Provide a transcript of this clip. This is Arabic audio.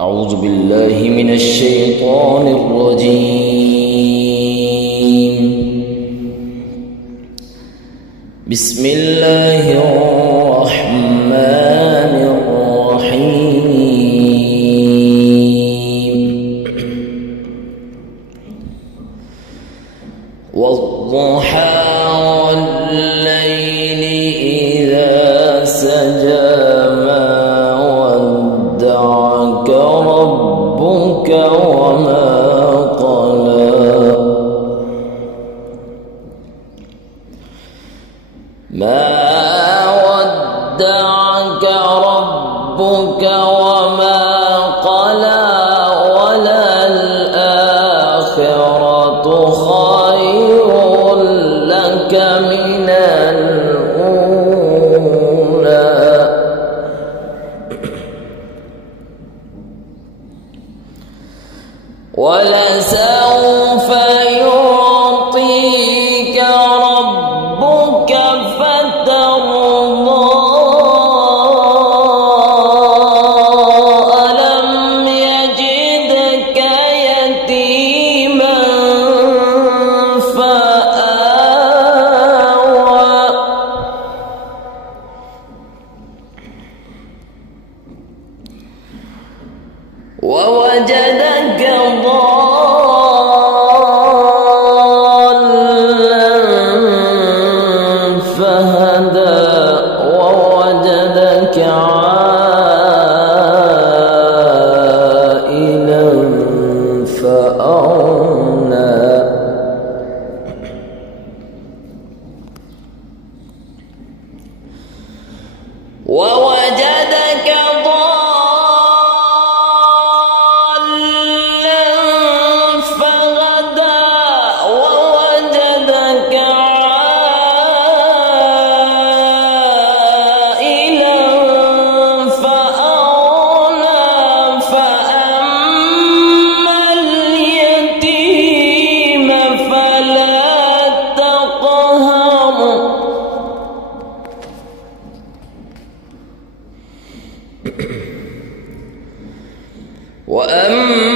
أعوذ بالله من الشيطان الرجيم. بسم الله الرحمن الرحيم. والضحى والليل إذا سجى ما ودعك ربك وما قلى. ما ودعك ربك وما قلى، وللآخرة خير لك من الأولى، ولسوف يعطيك ربك فترضى. ألم يجدك يتيما فآوى، ووجدك ضالا فهدى، ووجدك عائلا فأغنى، ووجدك ضالا فهدى، ووجدك عائلا فأغنى. فأما اليتيم فلا تقهر، وأما